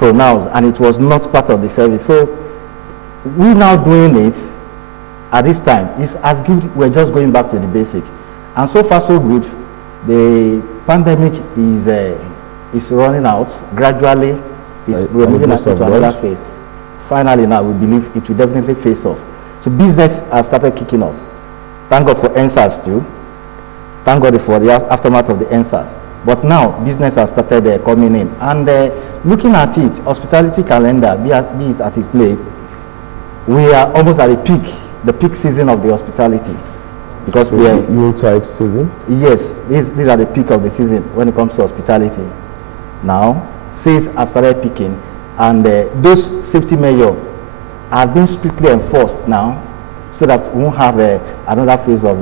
pronounced, and it was not part of the service. So we now doing it at this time is as good. We're just going back to the basic, and so far so good. The pandemic is running out gradually. We're moving into another phase. Finally, now we believe it will definitely face off. So business has started kicking off. Thank God for NSAS too. Thank God for the aftermath of the NSAS. But now business has started coming in, and looking at it, hospitality calendar, be it at its play, we are almost at the peak season of the hospitality, because we are Yuletide season. Yes, these are the peak of the season when it comes to hospitality. Now sales have started peaking, and those safety measures are being strictly enforced now, so that we won't have another phase of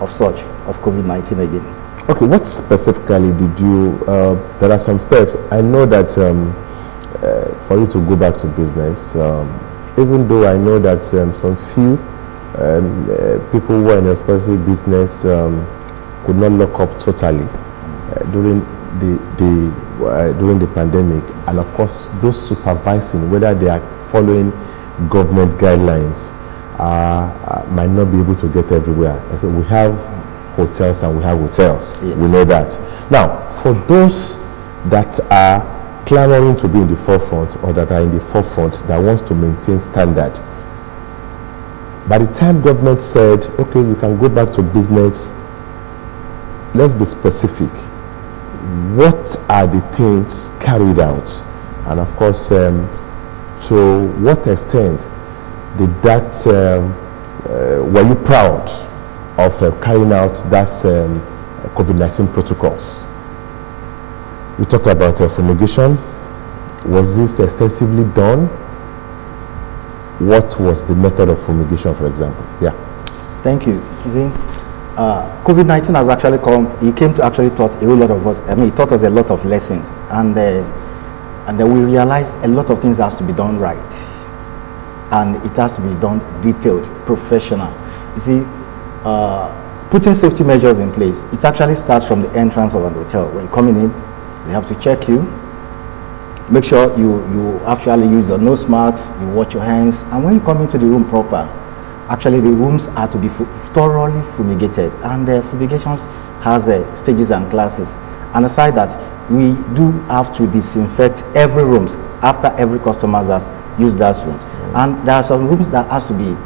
COVID-19 again. Okay, what specifically did you, there are some steps. I know that for you to go back to business, even though I know that some few people who are in a specific business could not lock up totally during the pandemic, and of course those supervising whether they are following government guidelines might not be able to get everywhere. And so we have hotels and we have hotels. Yes. We know that. Now, for those that are clamoring to be in the forefront, or that are in the forefront that wants to maintain standard, by the time government said, okay, we can go back to business, let's be specific. What are the things carried out? And of course, to what extent did that, were you proud of carrying out that COVID-19 protocols? We talked about fumigation. Was this extensively done? What was the method of fumigation, for example? Yeah. Thank you. You see, COVID-19 has actually come. He came to actually taught a whole lot of us. I mean, he taught us a lot of lessons, and then we realized a lot of things has to be done right, and it has to be done detailed, professional. You see, putting safety measures in place, it actually starts from the entrance of an hotel. When you're coming in, they have to check you, make sure you actually use your nose masks, you wash your hands, and when you come into the room proper, actually the rooms are to be thoroughly fumigated, and the fumigations has stages and classes. And aside that, we do have to disinfect every rooms after every customer has used that room. And there are some rooms that has to be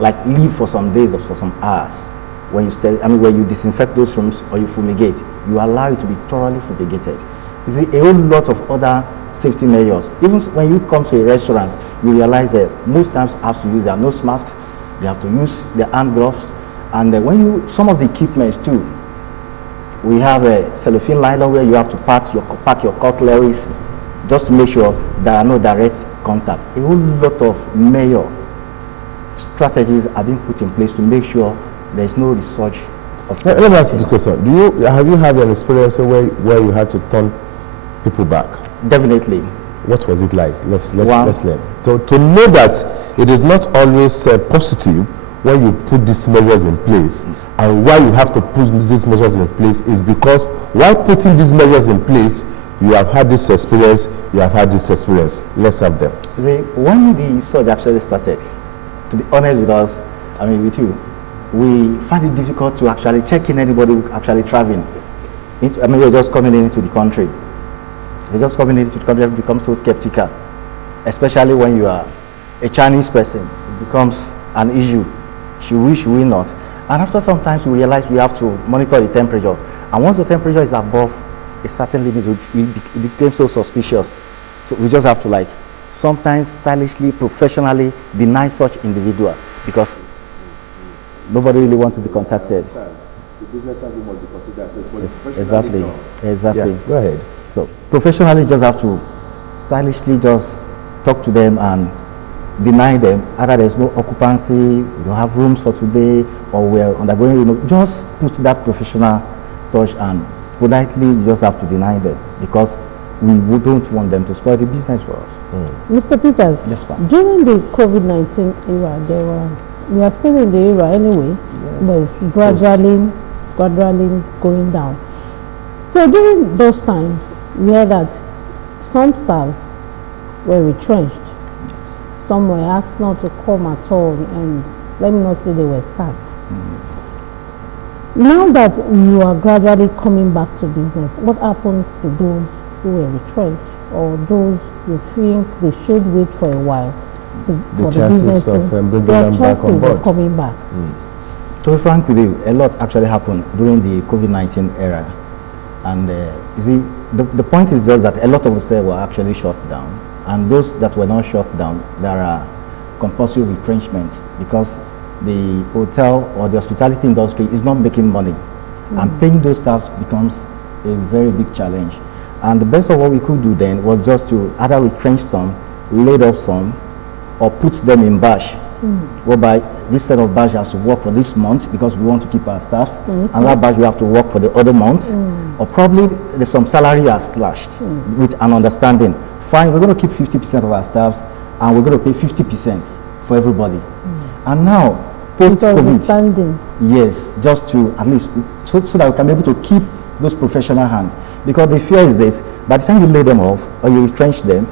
like leave for some days or for some hours. When you disinfect those rooms or you fumigate, you allow it to be thoroughly fumigated. You see, a whole lot of other safety measures. Even when you come to a restaurant, you realize that most times have to use their nose masks, they have to use their hand gloves, and some of the equipments too, we have a cellophane nylon where you have to pack your cutleries, just to make sure there are no direct contact. A whole lot of major strategies are being put in place to make sure there is no research of. Let me ask you this question: have you had an experience where you had to turn people back? Definitely. What was it like? Let's learn. So to know that it is not always positive when you put these measures in place, and why you have to put these measures in place is because while putting these measures in place, you have had this experience, you have had this experience. Let's have them. See, when the surge actually started, to be honest with us, I mean with you, we find it difficult to actually check in anybody who actually traveling. You're just coming into the country. You're just coming into the country, you become so skeptical, especially when you are a Chinese person. It becomes an issue. Should we, should we not? And after some time, we realize we have to monitor the temperature. And once the temperature is above a certain limit, it became so suspicious. So we just have to sometimes stylishly, professionally deny such individual, because nobody really wants to be contacted. The business standard must be considered. So exactly. Yeah, go ahead. So professionally, just have to stylishly just talk to them and deny them. Either there's no occupancy, we don't have rooms for today, or we're undergoing, just put that professional touch and politely you just have to deny them, because we don't want them to spoil the business for us. Mr. Peters, yes, during the COVID-19 era, we are still in the era anyway, but it's gradually going down. So during those times, we heard that some staff were retrenched. Some were asked not to come at all, and let me not say they were sacked. Now that you are gradually coming back to business, what happens to those who were retrenched, or those you think they should wait for a while for the business of bringing their them back on chances board? of coming back? To be frank with you, a lot actually happened during the COVID-19 era. And you see, the point is just that a lot of hotels were actually shut down. And those that were not shut down, there are compulsory retrenchment because the hotel or the hospitality industry is not making money. And paying those staffs becomes a very big challenge. And the best of what we could do then was just to either retrench some, laid off some, or put them in bash. Whereby this set of badge has to work for this month because we want to keep our staffs, and that badge we have to work for the other months, or probably there's some salary are slashed with an understanding. Fine, we're going to keep 50% of our staffs, and we're going to pay 50% for everybody. And now, post-COVID, yes, just to at least so that we can be able to keep those professional hands. Because the fear is this: by the time you lay them off or you retrench them,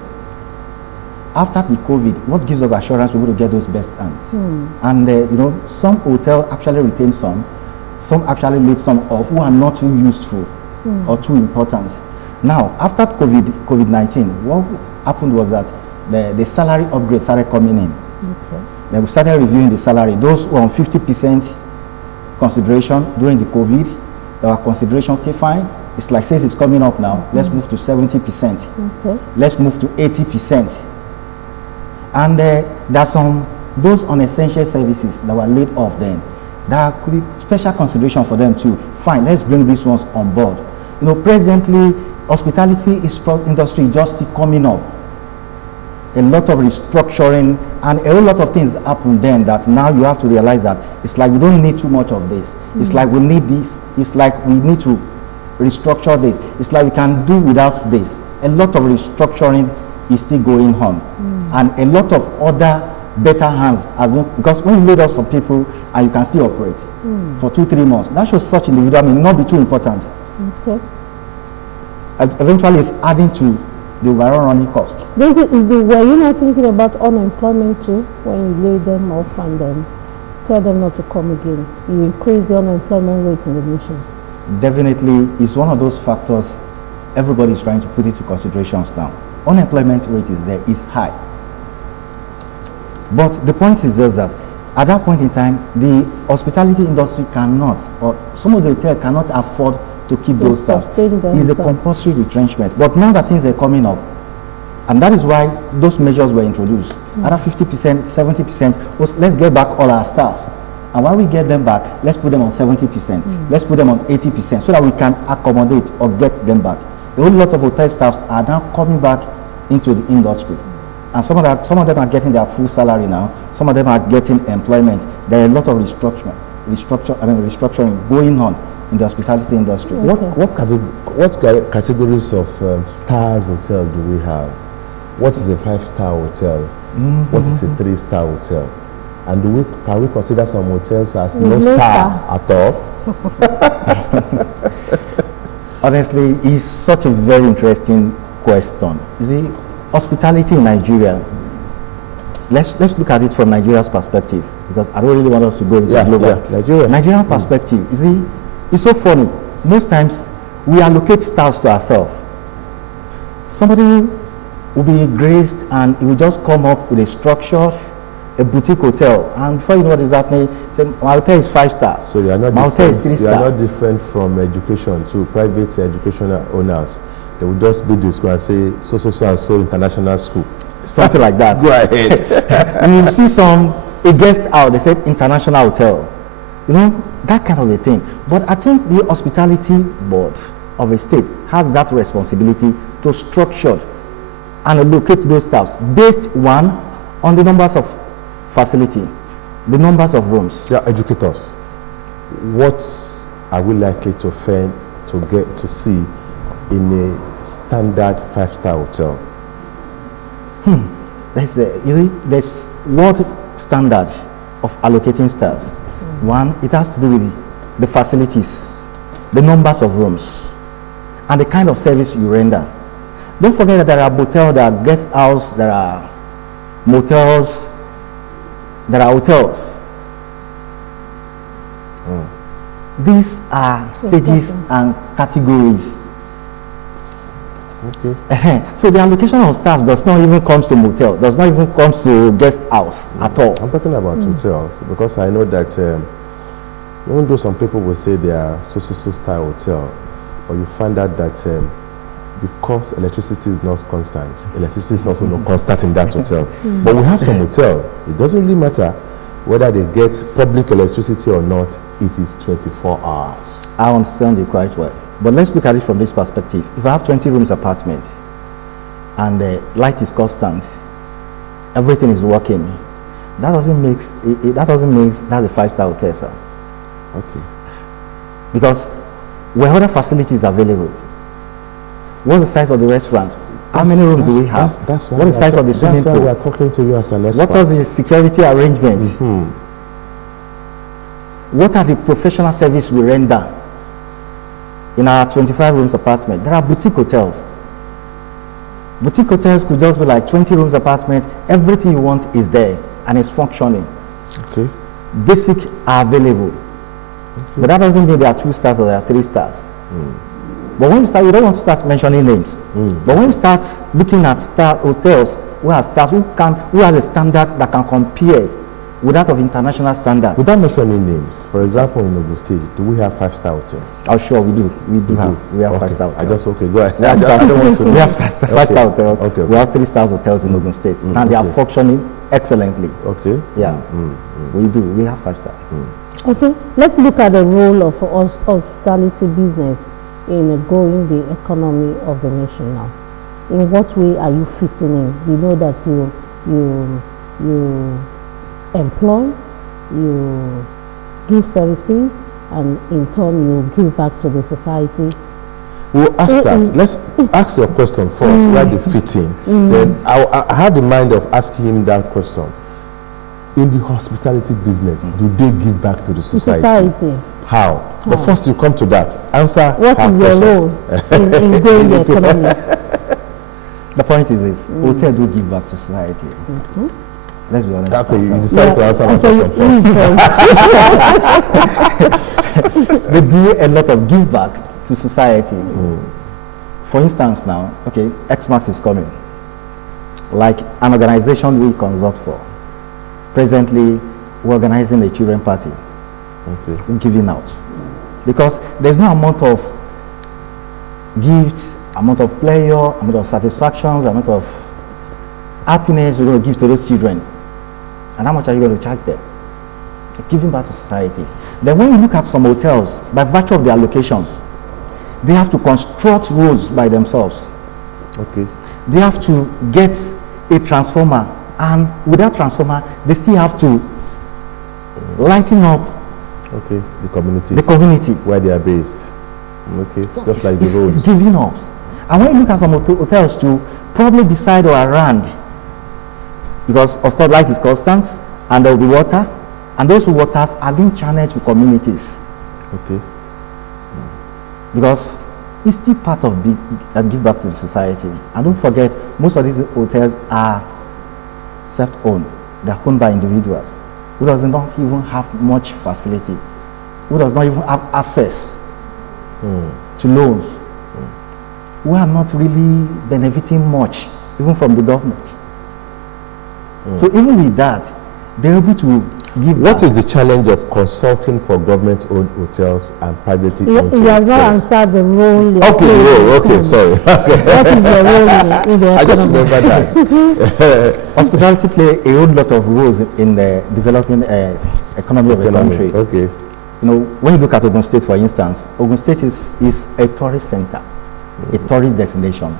after the COVID, what gives us assurance we're going to get those best hands? And you know, some hotel actually retain some actually laid some off who are not too useful or too important. Now, after COVID-19, what happened was that the salary upgrade started coming in. Then we started reviewing the salary. Those who were on 50% consideration during the COVID, there were consideration, okay, fine. It's like, says it's coming up now. Let's move to 70%. Let's move to 80%. And there are some, those unessential services that were laid off then, there could be special consideration for them too. Fine, let's bring these ones on board. You know, presently, hospitality industry is just coming up. A lot of restructuring and a whole lot of things happen then that now you have to realize that it's like we don't need too much of this. It's like we need this. It's like we need to restructure this. It's like we can do without this. A lot of restructuring is still going on. And a lot of other better hands are going, because when you laid off some people and you can still operate for 2-3 months, that shows such individual may not be too important. Eventually it's adding to the overall running cost. Were you not thinking about unemployment too when you laid them off and then tell them not to come again? You increase the unemployment rate in the nation. Definitely, it's one of those factors everybody is trying to put into considerations now. Unemployment rate is there, is high. But the point is just that at that point in time, the hospitality industry cannot, or some of the hotels cannot afford to keep those staff. It's a compulsory retrenchment. But now that things are coming up, and that is why those measures were introduced. At 50%, 70%, let's get back all our staff. And when we get them back, let's put them on 70%. Let's put them on 80% so that we can accommodate or get them back. A whole lot of hotel staffs are now coming back into the industry. And some of them are getting their full salary now. Some of them are getting employment. There are a lot of restructuring going on in the hospitality industry. What categories of stars hotel do we have? What is a 5-star hotel? What is a 3-star hotel? And can we consider some hotels as no star at all? Honestly, it's such a very interesting question. You see, hospitality in Nigeria, let's look at it from Nigeria's perspective, because I don't really want us to go into global. Nigerian perspective, you see, it's so funny. Most times, we allocate stars to ourselves. Somebody will be graced and it will just come up with a structure, a boutique hotel, and before you know what is happening, say, my hotel is 5 stars. So you are not my hotel is 3 stars. You are not different from education to private educational owners. They will just build this school and say so and so international school. Something like that. Go ahead. And you see a guest out, they say international hotel. You know, that kind of a thing. But I think the hospitality board of a state has that responsibility to structure and allocate those staffs based on the numbers of facility, the numbers of rooms. Yeah, educators. What are we likely to get to see in a standard 5-star hotel? There's world standards of allocating stars. One, it has to do with the facilities, the numbers of rooms, and the kind of service you render. Don't forget that there are motels, there are guest houses, there are motels, there are hotels. These are stages and categories. Okay. So the allocation of stars does not even come to motel, does not even come to guest house at all. I'm talking about hotels because I know that even though some people will say they are so style hotel, or you find out that because electricity is not constant, electricity is also not constant in that hotel. But we have some hotel, it doesn't really matter whether they get public electricity or not, it is 24 hours. I understand you quite well. But let's look at it from this perspective. If I have 20 rooms apartment and the light is constant, everything is working, that doesn't mean that's a 5-star hotel, sir. Okay. Because where other facilities are available, what's the size of the restaurants? How many rooms do we have? That's why what is the size of the swimming pool? pool? That's why we are talking to you as an expert. What are the security arrangements? What are the professional service we render in our 25 rooms apartment? There are boutique hotels. Boutique hotels could just be like 20 rooms apartment. Everything you want is there and it's functioning. Okay. Basic are available. But that doesn't mean they are 2 stars or they are 3 stars. But when we start, we don't want to start mentioning names. But when we start looking at star hotels, who has stars, who has a standard that can compare with that of international standards. Without mentioning names, for example, in Ogun State, do we have 5-star hotels? Oh, sure, we do. We have 5-star hotels. Go ahead. We have 5-star hotels. Okay. We have 3-star hotels in Ogun State, and they are functioning excellently. Okay. Yeah, we do. We have 5-star. Okay, let's look at the role of hospitality business in growing the economy of the nation now. In what way are you fitting in? We know that you employ, you give services, and in turn you give back to the society. We'll ask that. Let's ask your question first, where they fit in. Then I had in mind of asking him that question. In the hospitality business, do they give back to the society? How? But first you come to that. Answer what is your role in growing the economy? The point is this, hotels do give back to society. Let's be honest. Okay, you decided to answer my question first. They do a lot of give back to society. For instance now, okay, Xmas is coming. Like an organization we consult for. Presently, we're organizing a children party. Okay. Giving out. Because there's no amount of gifts, amount of pleasure, amount of satisfactions, amount of happiness you're going to give to those children. And how much are you going to charge them? Giving back to society. Then when you look at some hotels, by virtue of their locations, they have to construct roads by themselves. Okay. They have to get a transformer, and with that transformer, they still have to lighten up the community. The community where they are based. Okay. So just like the roads. It's giving up. And when you look at some hotels too, probably beside or around, because of course light is constant, and there will be water, and those waters are being channeled to communities. Okay. Because it's still part of give back to the society. And don't forget, most of these hotels are self-owned. They're owned by individuals who does not even have much facility, who does not even have access to loans, who are not really benefiting much, even from the government. So even with that, they're able to give What back. is the challenge of consulting for government-owned hotels and privately owned hotels? You have not answered the role. Okay, sorry. Okay. What is your role in the economy? I just remember that. Hospitality play a whole lot of roles in the developing economy of the country. Okay. You know, when you look at Ogun State, for instance, Ogun State is a tourist center, a tourist destination.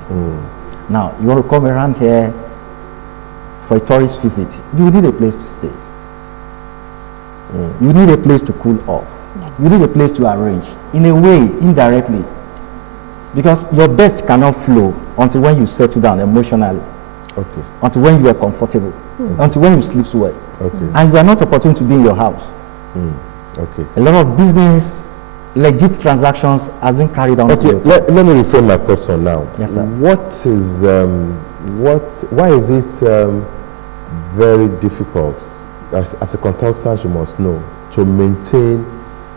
Now, you want to come around here for a tourist visit, you need a place to stay. You need a place to cool off. You need a place to arrange, in a way, indirectly. Because your best cannot flow until when you settle down emotionally. Okay. Until when you are comfortable. Until when you sleep well. Okay. And you are not opportune to be in your house. Okay. A lot of business legit transactions has been carried on. Okay, let me reframe my question now. Yes, sir. Why is it very difficult, as a consultant you must know, to maintain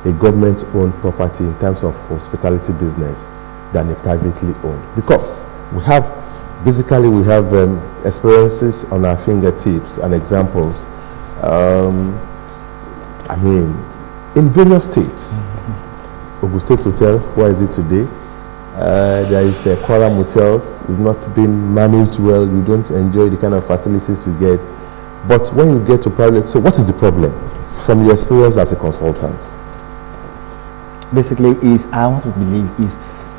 a government-owned property in terms of hospitality business than a privately owned? Because we have experiences on our fingertips and examples. I mean, in various states, Ogun State Hotel, where is it today? There is Kwara Motels. It's not being managed well. You don't enjoy the kind of facilities you get. But when you get to private, so what is the problem from your experience as a consultant? Basically, I want to believe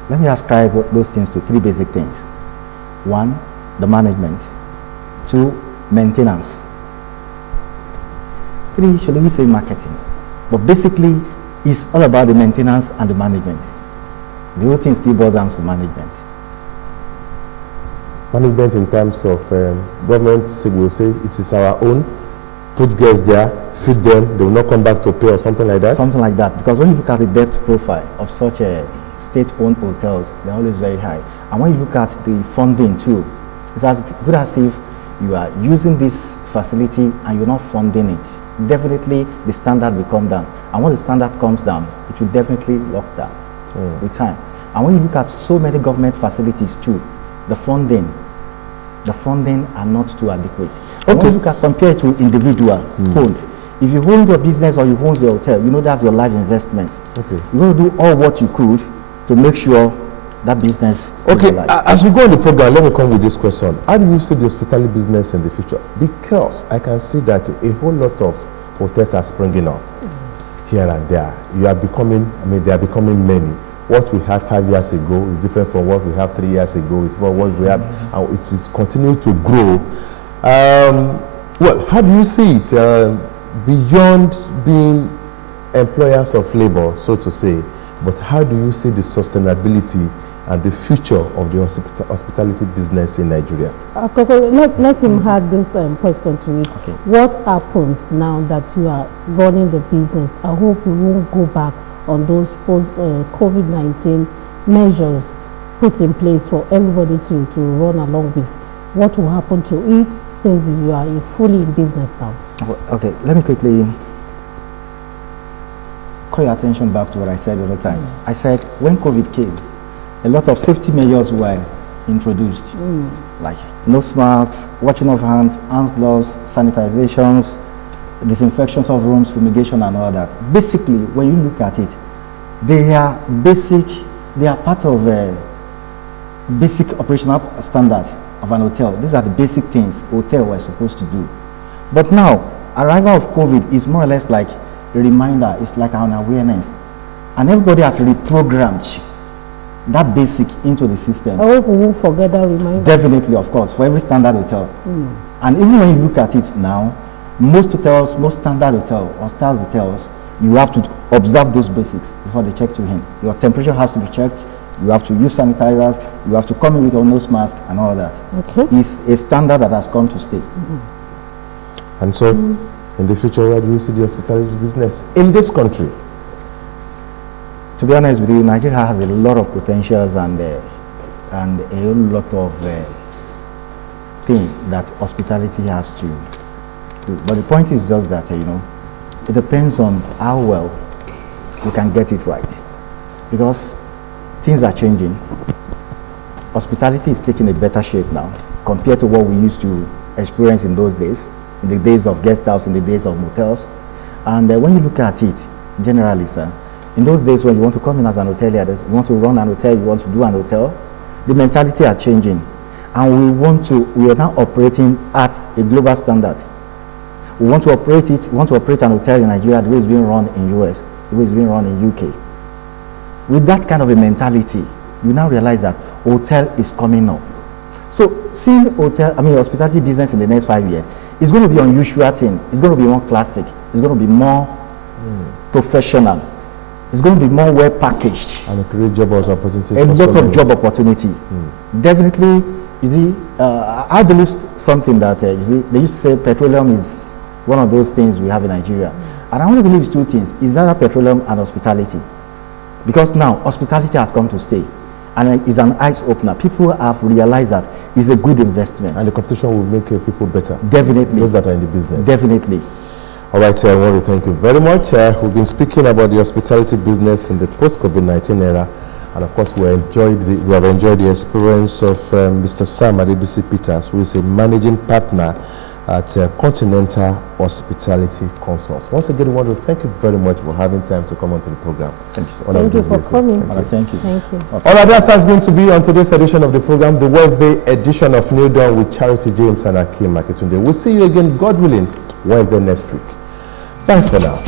let me ascribe those things to three basic things. One, the management. Two, maintenance. Three, should we say marketing? But basically, it's all about the maintenance and the management. The whole thing still boils down to management. Management in terms of government will say it is our own, put guests there, feed them, they will not come back to pay or something like that? Something like that. Because when you look at the debt profile of such state-owned hotels, they're always very high. And when you look at the funding too, it's as good as if you are using this facility and you're not funding it. Definitely the standard will come down. And when the standard comes down, it will definitely lock down with time. And when you look at so many government facilities too, the funding are not too adequate. Okay. When you look at compared to individual owned, if you own your business or you own your hotel, you know that's your life investment. Okay. You're going to do all what you could to make sure that business stays alive. As we go on the program, let me come with this question. How do you see the hospitality business in the future? Because I can see that a whole lot of hotels are springing up here and there. They are becoming many. What we had 5 years ago is different from what we have 3 years ago. It's about what we have, and it is continuing to grow. Well, how do you see it beyond being employers of labor, so to say? But how do you see the sustainability and the future of the hospitality business in Nigeria? Let him add this question to it. Okay. What happens now that you are running the business? I hope we won't go back on those post-COVID-19 measures put in place for everybody to run along with. What will happen to it since you are fully in business now? Okay, let me quickly call your attention back to what I said all the time. I said when COVID came, a lot of safety measures were introduced, like nose masks, washing of hands, hand gloves, sanitizations, disinfections of rooms, fumigation and all that. Basically, when you look at it, they are part of a basic operational standard of an hotel. These are the basic things hotel were supposed to do. But now, arrival of COVID is more or less like a reminder, it's like an awareness. And everybody has reprogrammed that basic into the system. I hope we won't forget that reminder. Definitely, of course, for every standard hotel. And even when you look at it now, most hotels, most standard hotels or stars hotels, you have to observe those basics before they check you in. Your temperature has to be checked. You have to use sanitizers. You have to come in with your nose mask and all that. Okay. It's a standard that has come to stay. And so, in the future, where do you see the hospitality business in this country? To be honest with you, Nigeria has a lot of potentials and a whole lot of things that hospitality has to do. But the point is just that, it depends on how well we can get it right. Because things are changing. Hospitality is taking a better shape now compared to what we used to experience in those days, in the days of guest house, in the days of motels. And when you look at it, generally, sir, in those days when you want to come in as an hotelier, you want to run an hotel, you want to do an hotel, the mentality are changing. And we are now operating at a global standard. We want to operate an hotel in Nigeria the way it's being run in US, the way it's being run in UK. With that kind of a mentality, you now realize that hotel is coming up. So seeing hospitality business in the next 5 years, it's going to be an unusual thing. It's going to be more classic. It's going to be more professional. It's going to be more well packaged. And create job opportunities. A lot of job opportunity. Definitely, you see, I believe something that, they used to say petroleum is one of those things we have in Nigeria. And I want to believe it's two things. Is that petroleum and hospitality? Because now hospitality has come to stay, and it's an eye opener. People have realized that it's a good investment, And the competition will make people better. Definitely. Those that are in the business. Definitely. All right, I want to thank you very much. We've been speaking about the hospitality business in the post-COVID-19 era. And of course, we have enjoyed the experience of Mr. Sam Adebisi Peters, who is a managing partner at Continental Hospitality Consult. Once again, we want to thank you very much for having time to come onto the program. Thank you, sir. Thank you for coming. Thank you. Thank you. All right, that's going to be on today's edition of the program, the Wednesday edition of New Dawn with Charity James and Akim Makitunde. We'll see you again, God willing, Wednesday next week. Bye for now.